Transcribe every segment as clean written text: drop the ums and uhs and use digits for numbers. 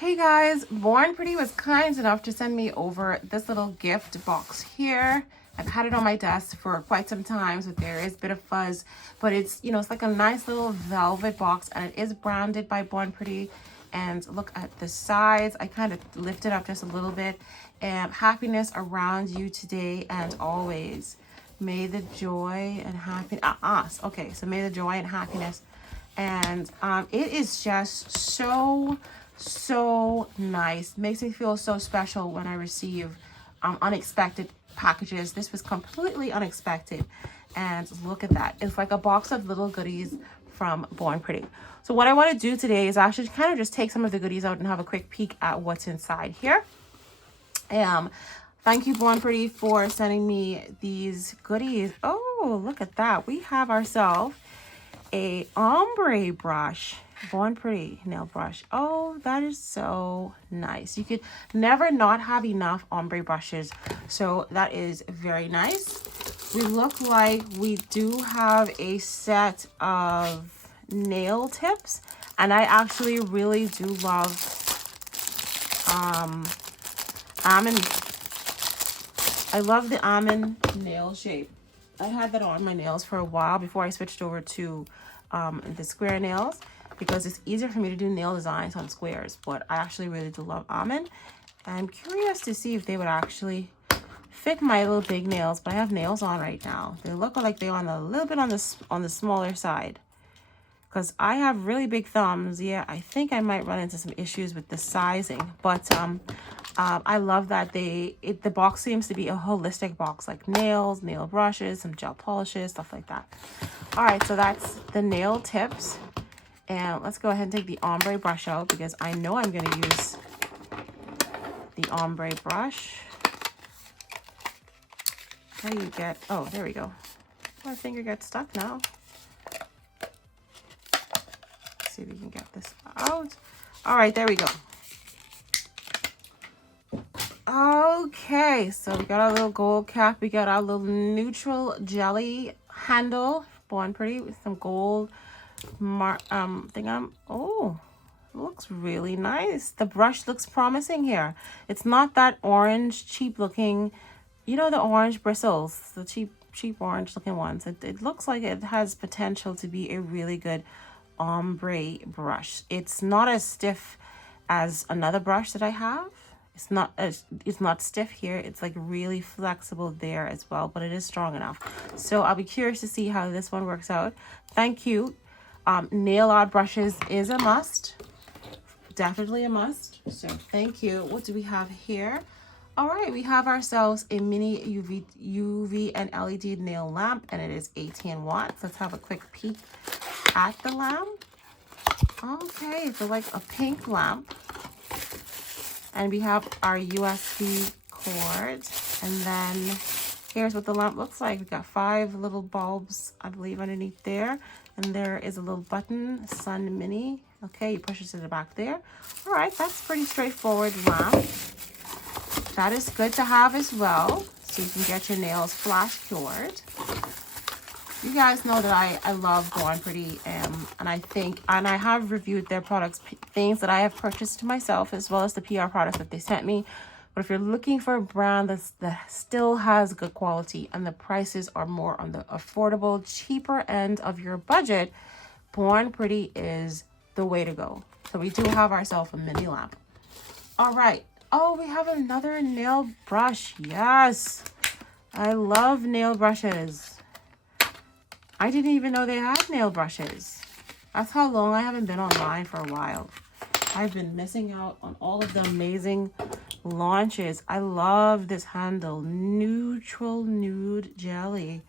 Hey guys, Born Pretty was kind enough to send me over this little gift box here. I've had it on my desk for quite some time, so there is a bit of fuzz, but it's, it's like a nice little velvet box, and it is branded by Born Pretty. And look at the size. I kind of lifted up just a little bit. And happiness around you today and always. May the joy and happiness. Okay, so may the joy and happiness. And it is just so nice. Makes me feel so special when I receive unexpected packages. This was completely unexpected, and look at that. It's like a box of little goodies from Born Pretty. So what I want to do today is actually kind of just take some of the goodies out and have a quick peek at what's inside here. Thank you, Born Pretty, for sending me these goodies. Oh, look at that. We have ourselves a ombre brush. Born Pretty nail brush. Oh, that is so nice. You could never not have enough ombre brushes, so that is very nice. We look like we do have a set of nail tips, and I actually really do love almond. I love the almond nail shape. I had that on my nails for a while before I switched over to the square nails, because it's easier for me to do nail designs on squares, but I actually really do love almond. I'm curious to see if they would actually fit my little big nails, but I have nails on right now. They look like they're on a little bit on the smaller side, because I have really big thumbs. Yeah, I think I might run into some issues with the sizing, but I love that the box seems to be a holistic box, like nails, nail brushes, some gel polishes, stuff like that. All right, so that's the nail tips. And let's go ahead and take the ombre brush out, because I know I'm going to use the ombre brush. How do you get... Oh, there we go. My finger gets stuck now. Let's see if we can get this out. All right, there we go. Okay, so we got our little gold cap. We got our little neutral jelly handle. Born Pretty with some gold oh, looks really nice. The brush looks promising here. It's not that orange cheap looking, the orange bristles, the cheap orange looking ones. It looks like it has potential to be a really good ombre brush. It's not as stiff as another brush that I have. It's not stiff here. It's like really flexible there as well, but it is strong enough. So I'll be curious to see how this one works out. Thank you. Nail art brushes is a must. Definitely a must. So thank you. What do we have here? All right, we have ourselves a mini UV and LED nail lamp, and it is 18 watts. Let's have a quick peek at the lamp. Okay, it's like a pink lamp. And we have our USB cord. And then here's what the lamp looks like. We got 5 little bulbs, I believe, underneath there. And there is a little button, Sun Mini. Okay, you push it to the back there. All right, that's pretty straightforward lamp. That is good to have as well, so you can get your nails flash cured. You guys know that I love Born Pretty, and I have reviewed their products, things that I have purchased myself, as well as the PR products that they sent me. But if you're looking for a brand that still has good quality and the prices are more on the affordable, cheaper end of your budget, Born Pretty is the way to go. So we do have ourselves a mini lamp. All right. Oh, we have another nail brush. Yes. I love nail brushes. I didn't even know they had nail brushes. That's how long I haven't been online for a while. I've been missing out on all of the amazing launches. I love this handle, neutral nude jelly.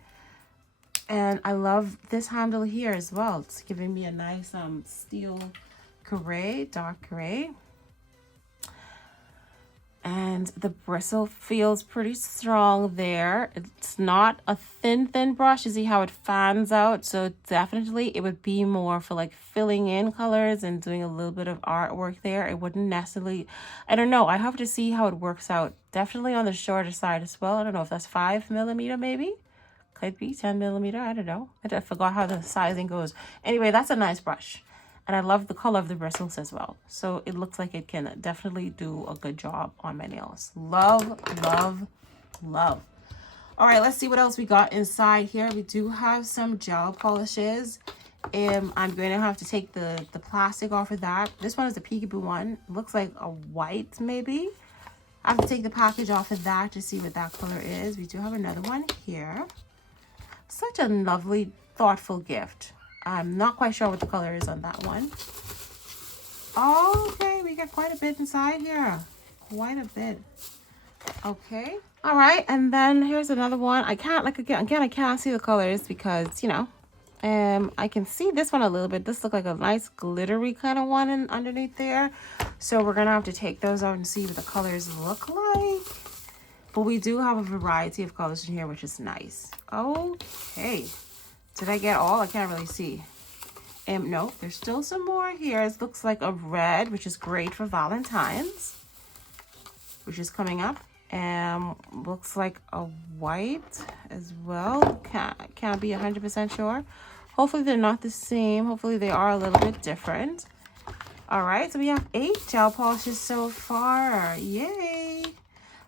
And I love this handle here as well. It's giving me a nice steel gray, dark gray. And the bristle feels pretty strong there. It's not a thin brush. You see how it fans out? So definitely it would be more for like filling in colors and doing a little bit of artwork there. It wouldn't necessarily, I don't know. I have to see how it works out. Definitely on the shorter side as well. I don't know if that's 5mm maybe. Could be 10mm. I don't know. I forgot how the sizing goes. Anyway, that's a nice brush. And I love the color of the bristles as well. So it looks like it can definitely do a good job on my nails. Love, love, love. All right, let's see what else we got inside here. We do have some gel polishes. I'm going to have to take the plastic off of that. This one is a peekaboo one. It looks like a white maybe. I have to take the package off of that to see what that color is. We do have another one here. Such a lovely, thoughtful gift. I'm not quite sure what the color is on that one. Okay, we got quite a bit inside here. Quite a bit. Okay. All right, and then here's another one. I can't, like, again, I can't see the colors because, you know, I can see this one a little bit. This looks like a nice glittery kind of one underneath there. So we're gonna have to take those out and see what the colors look like. But we do have a variety of colors in here, which is nice. Okay. Did I get all? I can't really see. No, there's still some more here. It looks like a red, which is great for Valentine's, which is coming up. Looks like a white as well. Can't be 100% sure. Hopefully they're not the same. Hopefully they are a little bit different. All right, so we have 8 gel polishes so far. Yay.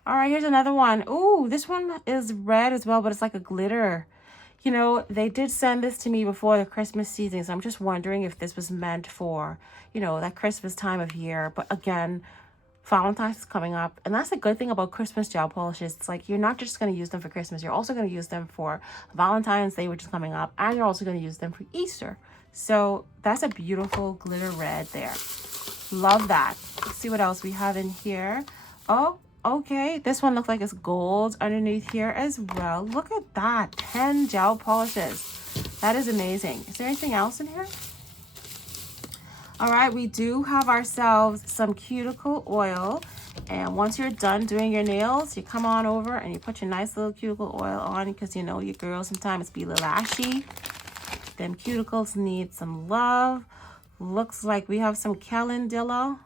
All right, here's another one. Ooh, this one is red as well, but it's like a glitter. You know, they did send this to me before the Christmas season, so I'm just wondering if this was meant for, you know, that Christmas time of year. But again, Valentine's is coming up, and that's a good thing about Christmas gel polishes. It's like you're not just going to use them for Christmas, you're also going to use them for Valentine's Day, which is coming up, and you're also going to use them for Easter. So that's a beautiful glitter red there. Love that. Let's see what else we have in here. Oh, okay, this one looks like it's gold underneath here as well. Look at that, 10 gel polishes. That is amazing. Is there anything else in here? All right, we do have ourselves some cuticle oil. And once you're done doing your nails, you come on over and you put your nice little cuticle oil on, because you know your girls sometimes be a little ashy. Them cuticles need some love. Looks like we have some calendula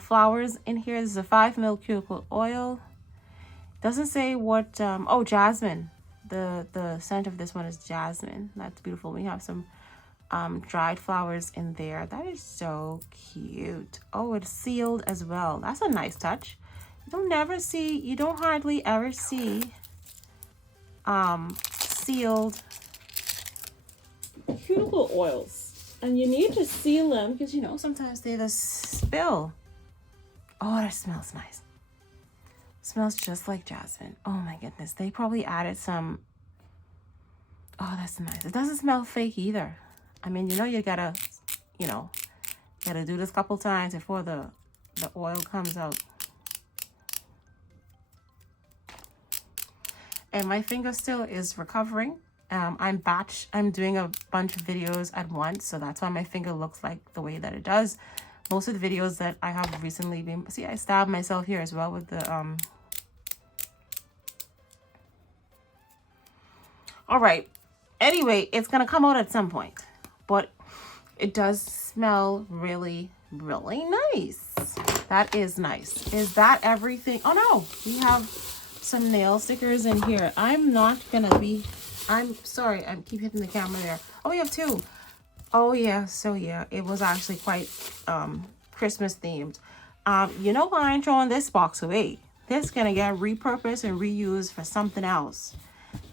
flowers in here. This is a 5 ml cuticle oil. Doesn't say what, oh, jasmine. The scent of this one is jasmine. That's beautiful. We have some dried flowers in there. That is so cute. Oh, it's sealed as well. That's a nice touch. You don't hardly ever see sealed cuticle oils, and you need to seal them because, you know, sometimes they just spill. Oh, that smells nice. Smells just like jasmine. Oh my goodness, they probably added some. Oh, that's nice. It doesn't smell fake either. I mean, you know, you gotta do this a couple times before the oil comes out. And my finger still is recovering. I'm doing a bunch of videos at once, so that's why my finger looks like the way that it does. Most of the videos that I have recently been, see, I stabbed myself here as well with the all right, anyway, it's gonna come out at some point, but it does smell really, really nice. That is nice. Is that everything? Oh no, we have some nail stickers in here. I'm sorry, I keep hitting the camera there. Oh, we have 2. Oh yeah, so yeah, it was actually quite Christmas themed. You know why I'm throwing this box away? This is gonna get repurposed and reused for something else.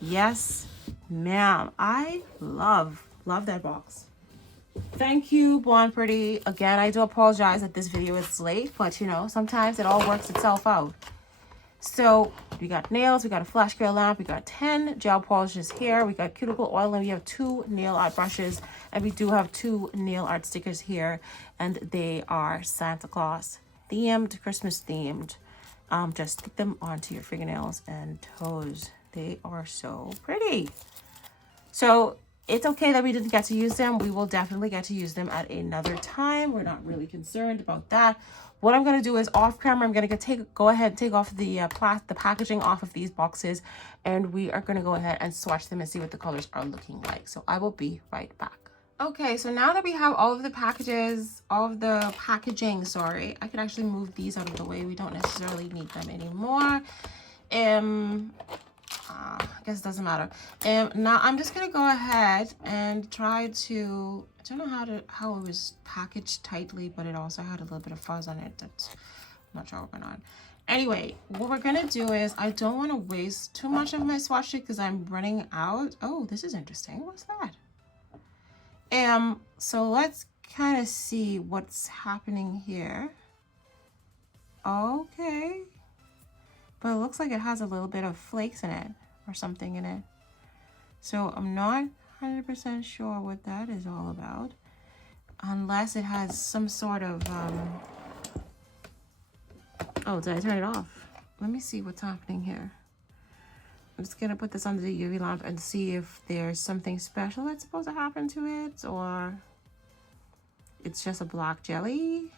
Yes, ma'am. I love that box. Thank you, Blonde Pretty. Again, I do apologize that this video is late, but you know, sometimes it all works itself out. So we got nails, we got a flash clear lamp, we got 10 gel polishes here, we got cuticle oil, and we have 2 nail art brushes, and we do have 2 nail art stickers here, and they are Santa Claus themed, Christmas themed. Just stick them onto your fingernails and toes. They are so pretty. So it's okay that we didn't get to use them. We will definitely get to use them at another time. We're not really concerned about that. What I'm going to do is off camera, I'm going to go ahead and take off the packaging off of these boxes, and we are going to go ahead and swatch them and see what the colors are looking like. So I will be right back. Okay, so now that we have all of the packaging, sorry, I can actually move these out of the way. We don't necessarily need them anymore. I guess it doesn't matter. And now I'm just gonna go ahead and try to, I don't know how it was packaged tightly, but it also had a little bit of fuzz on it. That's not sure what's going on. Anyway, what we're gonna do is, I don't want to waste too much of my swatch stick because I'm running out. Oh, this is interesting. What's that? So let's kind of see what's happening here. Okay. But it looks like it has a little bit of flakes in it or something in it. So I'm not 100% sure what that is all about. Unless it has some sort of, oh, did I turn it off? Let me see what's happening here. I'm just gonna put this under the UV lamp and see if there's something special that's supposed to happen to it, or it's just a black jelly,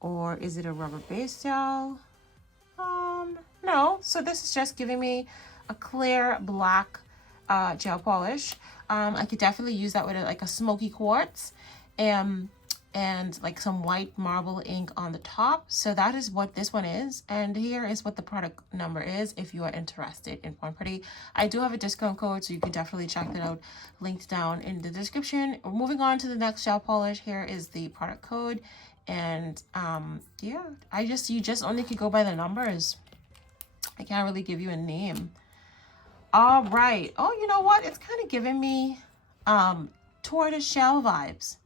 or is it a rubber-based gel? No, so this is just giving me a clear black gel polish. I could definitely use that with like a smoky quartz and like some white marble ink on the top. So that is what this one is, and here is what the product number is if you are interested in Born Pretty. I do have a discount code, so you can definitely check that out, linked down in the description. Moving on to the next gel polish, here is the product code, and yeah, you just only could go by the numbers. I can't really give you a name. All right. Oh, you know what? It's kind of giving me tortoiseshell vibes,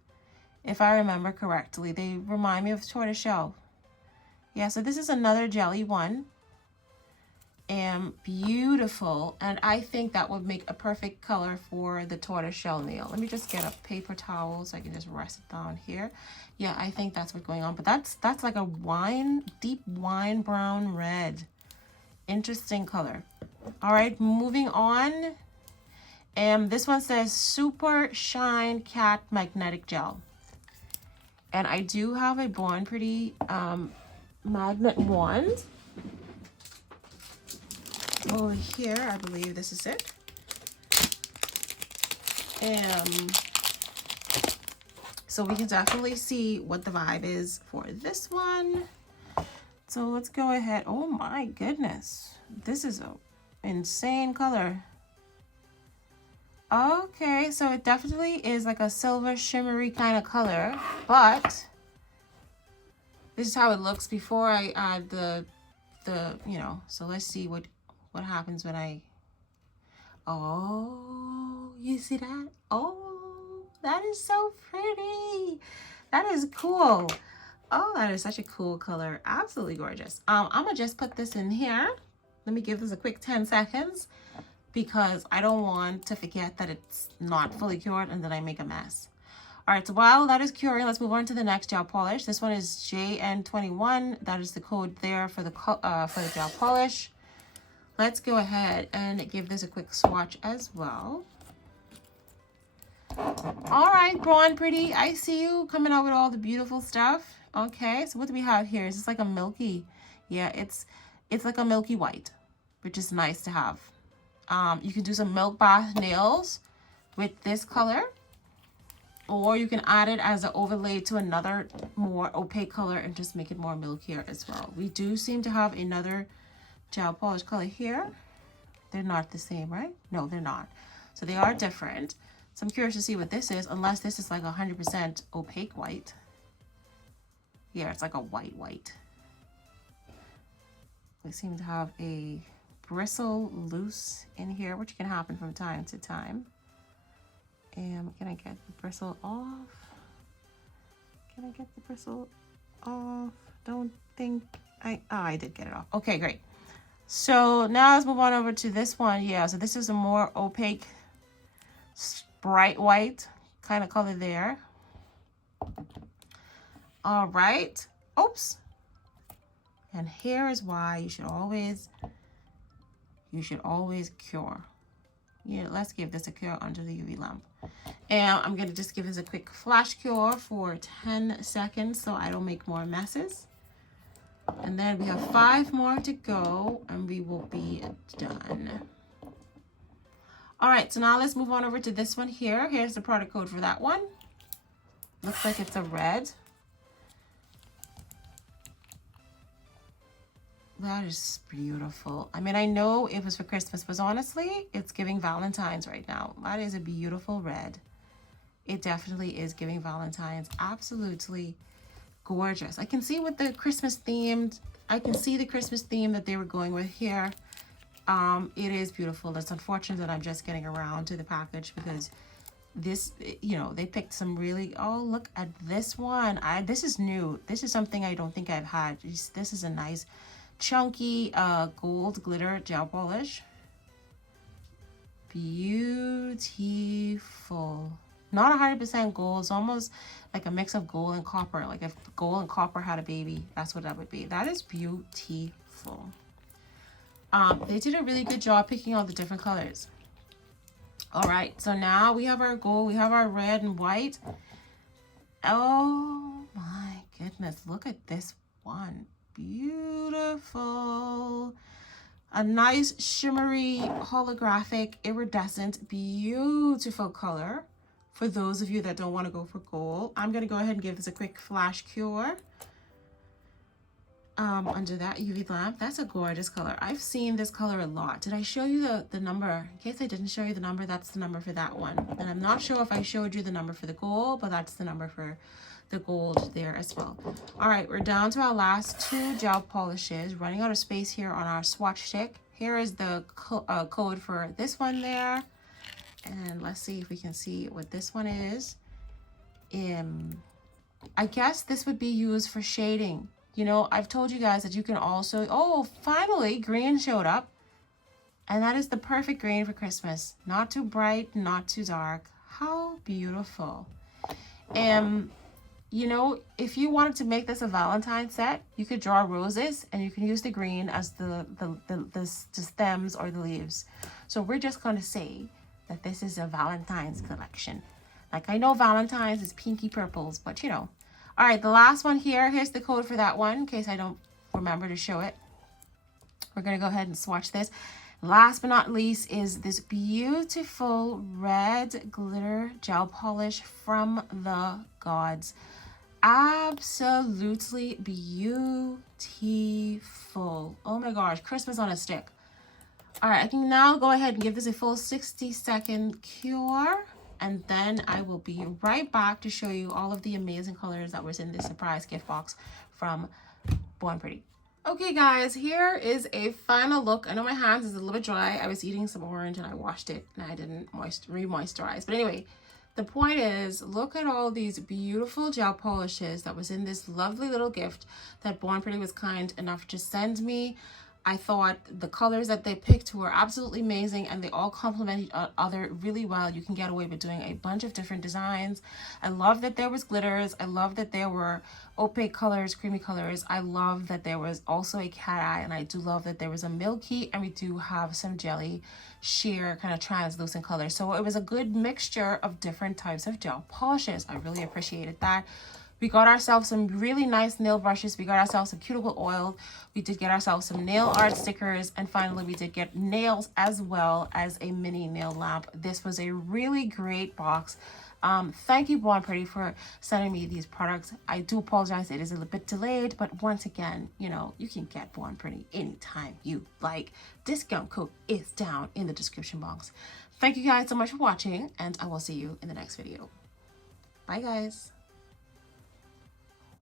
if I remember correctly. They remind me of tortoiseshell. Yeah, so this is another jelly one. And beautiful. And I think that would make a perfect color for the tortoiseshell nail. Let me just get a paper towel so I can just rest it down here. Yeah, I think that's what's going on. But that's like a deep wine brown red. Interesting color. All right, moving on. And this one says Super Shine Cat Magnetic Gel. And I do have a Born Pretty magnet wand. Over here, I believe this is it. So we can definitely see what the vibe is for this one. So let's go ahead. Oh my goodness. This is a insane color. Okay, so it definitely is like a silver shimmery kind of color, but this is how it looks before I add the so let's see what happens when I, oh, you see that? Oh, that is so pretty. That is cool. Oh, that is such a cool color. Absolutely gorgeous. I'm gonna just put this in here. Let me give this a quick 10 seconds because I don't want to forget that it's not fully cured and then I make a mess. All right, so while that is curing, let's move on to the next gel polish. This one is JN21. That is the code there for the gel polish. Let's go ahead and give this a quick swatch as well. All right, Born Pretty, I see you coming out with all the beautiful stuff. Okay, so what do we have here? Is this like a milky? Yeah, it's like a milky white, which is nice to have. You can do some milk bath nails with this color, or you can add it as an overlay to another more opaque color and just make it more milkier as well. We do seem to have another gel polish color here. They're not the same, right? No, they're not. So they are different. So I'm curious to see what this is, unless this is like 100% opaque white. Yeah, it's like a white. We seem to have a bristle loose in here, which can happen from time to time. And can I get the bristle off? Can I get the bristle off? Don't think I did get it off. Okay, great. So now let's move on over to this one. Yeah, so this is a more opaque, bright white kind of color there. All right. Oops. And here is why you should always cure. Yeah, let's give this a cure under the UV lamp. And I'm gonna just give this a quick flash cure for 10 seconds so I don't make more messes. And then we have 5 more to go and we will be done. All right, so now let's move on over to this one here. Here's the product code for that one. Looks like it's a red. That is beautiful. I mean, I know it was for Christmas, but honestly, it's giving Valentine's right now. That is a beautiful red. It definitely is giving Valentine's. Absolutely gorgeous. I can see what the Christmas themed, I can see the Christmas theme that they were going with here. It is beautiful. It's unfortunate that I'm just getting around to the package because this, you know, they picked some really, oh, look at this one. This is new. This is something I don't think I've had. This is a nice chunky gold glitter gel polish. Beautiful. Not 100% gold. It's almost like a mix of gold and copper. Like if gold and copper had a baby, that's what that would be. That is beautiful. They did a really good job picking all the different colors. All right, so now we have our gold, we have our red and white. Oh my goodness, look at this one. Beautiful. A nice shimmery holographic iridescent beautiful color. For those of you that don't want to go for gold, I'm going to go ahead and give this a quick flash cure under that UV lamp. That's a gorgeous color. I've seen this color a lot. Did I show you the number? In case I didn't show you the number, that's the number for that one. And I'm not sure if I showed you the number for the gold, but that's the number for the gold there as well. All right, we're down to our last two gel polishes. Running out of space here on our swatch stick. Here is the code for this one there. And let's see if we can see what this one is. I guess this would be used for shading. You know, I've told you guys that you can also, oh, finally green showed up. And that is the perfect green for Christmas. Not too bright, not too dark. How beautiful. You know, if you wanted to make this a Valentine set, you could draw roses and you can use the green as the stems or the leaves. So we're just going to say that this is a Valentine's collection. Like, I know Valentine's is pinky purples, but you know. All right, the last one here. Here's the code for that one in case I don't remember to show it. We're going to go ahead and swatch this. Last but not least is this beautiful red glitter gel polish from the gods. Absolutely beautiful. Oh my gosh, Christmas on a stick. All right, I can now go ahead and give this a full 60-second cure, and then I will be right back to show you all of the amazing colors that was in this surprise gift box from Born Pretty. Okay guys, here is a final look. I know my hands is a little bit dry. I was eating some orange and I washed it and I didn't re-moisturize. But anyway, the point is, look at all these beautiful gel polishes that was in this lovely little gift that Born Pretty was kind enough to send me. I thought the colors that they picked were absolutely amazing and they all complement each other really well. You can get away with doing a bunch of different designs. I love that there was glitters. I love that there were opaque colors, creamy colors. I love that there was also a cat eye, and I do love that there was a milky, and we do have some jelly sheer kind of translucent colors. So it was a good mixture of different types of gel polishes. I really appreciated that. We got ourselves some really nice nail brushes. We got ourselves some cuticle oil. We did get ourselves some nail art stickers. And finally, we did get nails as well as a mini nail lamp. This was a really great box. Thank you, Born Pretty, for sending me these products. I do apologize. It is a little bit delayed. But once again, you know, you can get Born Pretty anytime you like. Discount code is down in the description box. Thank you guys so much for watching. And I will see you in the next video. Bye, guys.